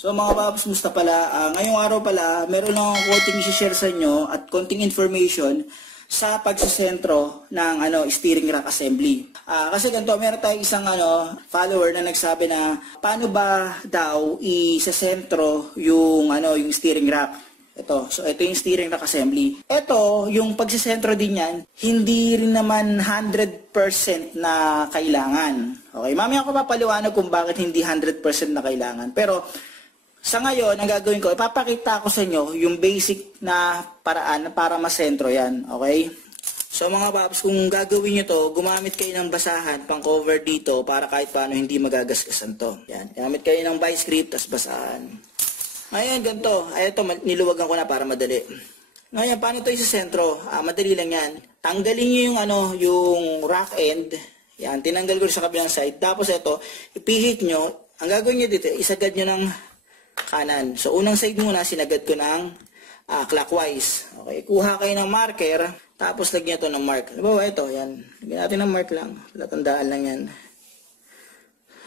So mga paps, musta pala? Ngayong araw pala, meron lang akong konting i-share sa inyo at konting information sa pagsasentro ng steering rack assembly. Kasi ganito, meron tayong isang follower na nagsabi na paano ba daw i-sentro yung steering rack. So ito yung steering rack assembly. Ito, yung pagsasentro din yan, hindi rin naman 100% na kailangan. Okay, mamaya ako papaliwanag kung bakit hindi 100% na kailangan. Pero sa ngayon, ang gagawin ko, ipapakita ko sa inyo yung basic na paraan para masentro yan. Okay? So mga paps, kung gagawin nyo to, gumamit kayo ng basahan, pang cover dito, para kahit paano hindi magagasgasan to. Yan. Gamit kayo ng vice grip, tas basahan. Ngayon, ganito. Ay, ito, niluwagan ko na para madali. Ngayon, paano ito isasentro? Madali lang yan. Tanggalin nyo yung rack end. Yan, tinanggal ko sa kabilang side. Tapos ito, ipihit nyo. Ang gagawin nyo dito, isagad nyo ng kanan. So, unang side muna, sinagad ko ng clockwise. Okay, kuha kayo ng marker, tapos lagyan ito ng mark. Diba, ito, yan. Lagyan natin ng mark lang. Latandaan lang yan.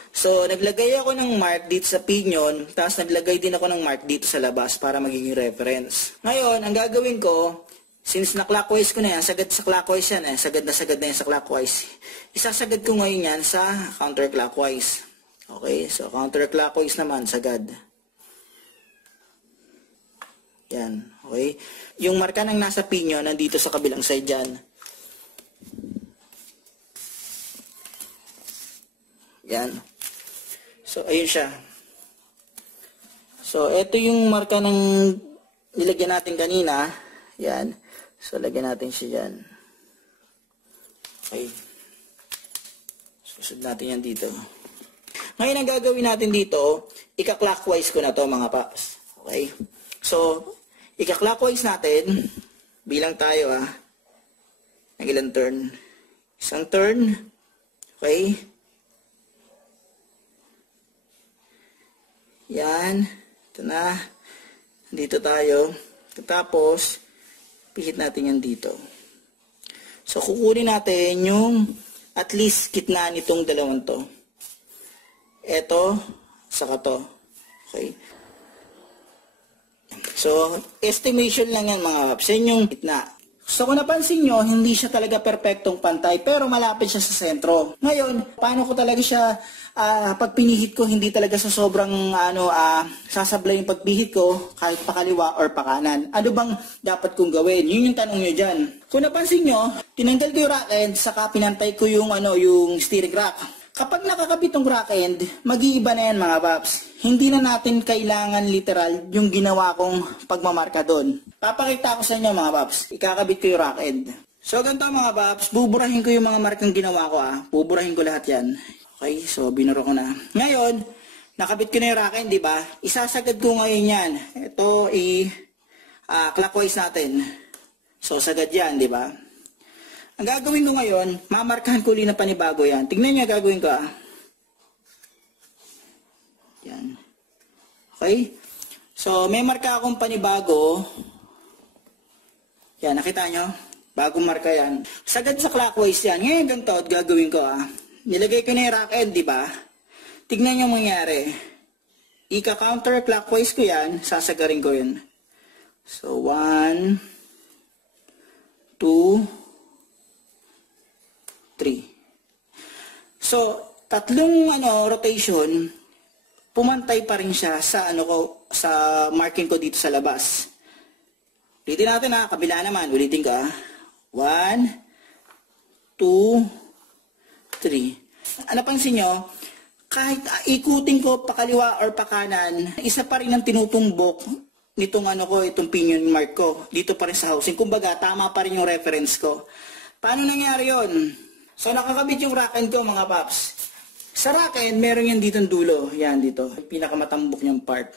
So, naglagay ako ng mark dito sa pinion, tapos naglagay din ako ng mark dito sa labas para magiging reference. Ngayon, ang gagawin ko, since na-clockwise ko na yan, sagad sa clockwise yan, sagad na yan sa clockwise. Isasagad ko ngayon yan sa counterclockwise. Okay, so counterclockwise naman, sagad. Yan, okay. Yung marka ng nasa pinion, nandito sa kabilang side dyan. Yan. So, ayun siya. So, ito yung marka ng nilagyan natin kanina. Yan. So, lagyan natin siya dyan. Okay. Susud natin yan dito. Ngayon, ang gagawin natin dito, ika-clockwise ko na to mga paps. Okay. So, ika-clockwise natin, bilang tayo ng ilang turn. Isang turn. Okay. Yan. Ito na. Dito tayo. Tapos, pihit natin yan dito. So, kukunin natin yung at least gitna nitong dalawang to. Ito, saka to. Okay. So, estimation lang yan mga paps. Yan yung gitna. So, kung napansin nyo, hindi siya talaga perfectong pantay, pero malapit siya sa sentro. Ngayon, paano ko talaga siya, pag pinihit ko, hindi talaga sa sobrang, sasablay yung pagpihit ko, kahit pakaliwa or pakanan. Ano bang dapat kong gawin? Yun yung tanong nyo dyan. Kung napansin nyo, tinanggal ko yung rack end, saka pinantay ko yung steering rack. Kapag nakakabit ng rack end, mag-iiba na yan mga paps. Hindi na natin kailangan literal yung ginawa kong pagmamarka doon. Papakita ko sa inyo mga paps. Ikakabit ko yung rack end. So ganito mga paps, buburahin ko yung mga markang ginawa ko Buburahin ko lahat yan. Okay, so binuro ko na. Ngayon, nakabit ko na yung rack end, di ba? Isasagad ko ngayon yan. Ito clockwise natin. So sagad yan, di ba? Ang gagawin ko ngayon, mamarkahan ko ulit na panibago yan. Tignan nyo ang gagawin ko Yan. Okay? So, may marka akong panibago. Yan, nakita nyo? Bagong marka yan. Sagad sa clockwise yan. Ngayon ganito, gagawin ko Nilagay ko na yung rack end, di ba? Tignan nyo mangyari. Ika-counter clockwise ko yan, sasagarin ko yun. So, 1, 2, 3. So, tatlong rotation, pumantay pa rin siya sa sa marking ko dito sa labas. Ulitin natin kabila naman. Ulitin ko 1, 2, 3. Napansin nyo, kahit ikutin ko pakaliwa or pakanan, isa pa rin ang tinutumbok nitong itong pinion mark ko. Dito pa rin sa housing. Kumbaga, tama pa rin yung reference ko. Paano nangyari yon? So, nakakabit yung rack end ko mga paps. Sa rack end, meron yan dito dulo. Yan dito. Pinakamatambok niyang part.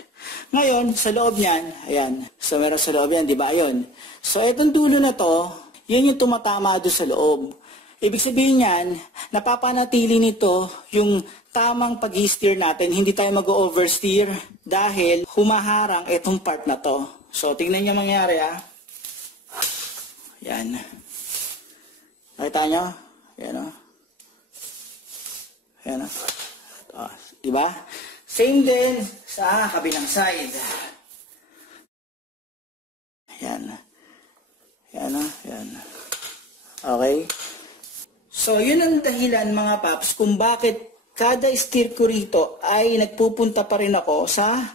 Ngayon, sa loob niyan, ayan. So, meron sa loob yan, di ba? Ayun. So, itong dulo na to, yan yung tumatama doon sa loob. Ibig sabihin yan, napapanatili nito yung tamang pag-steer natin. Hindi tayo mag-oversteer dahil humaharang itong part na to. So, tingnan nyo mangyari Yan. Nakita nyo? Yan Ayan diba? Same din sa kabilang side. Yan. Yan, yan. Okay? So, yun ang dahilan mga paps kung bakit kada steer ko rito ay nagpupunta pa rin ako sa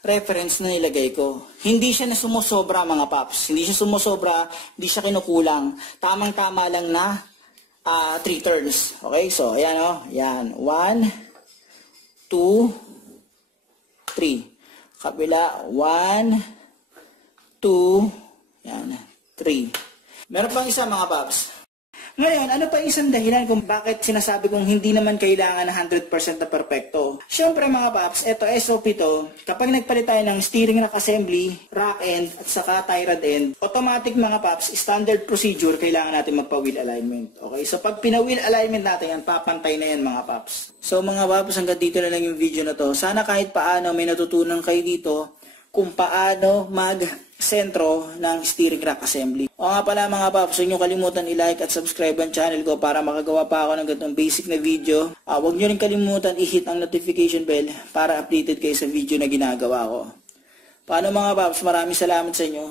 reference na nilagay ko. Hindi siya na sumusobra mga paps. Hindi siya sumusobra, hindi siya kinukulang. Tamang-tama lang na 3 turns. Okay, so ayan o. Yan. 1, 2, 3. Kabila. 1, 2, yan. 3. Meron pang isa mga paps. Ngayon, ano pa isang dahilan kung bakit sinasabi kong hindi naman kailangan na 100% na perfecto? Siyempre mga paps, eto SOP to, kapag nagpalit tayo ng steering rack assembly, rack end, at saka tie rod end, automatic mga paps, standard procedure, kailangan natin magpa-wheel alignment. Okay, so pag pina-wheel alignment natin yan, papantay na yan mga paps. So mga paps, hanggang dito na lang yung video na to. Sana kahit paano may natutunan kayo dito kung paano mag-sentro ng steering rack assembly. O nga pala mga paps, huwag nyo kalimutan i-like at subscribe ang channel ko para makagawa pa ako ng ganitong basic na video. Huwag nyo rin kalimutan i-hit ang notification bell para updated kayo sa video na ginagawa ko. Paano mga paps, maraming salamat sa inyo.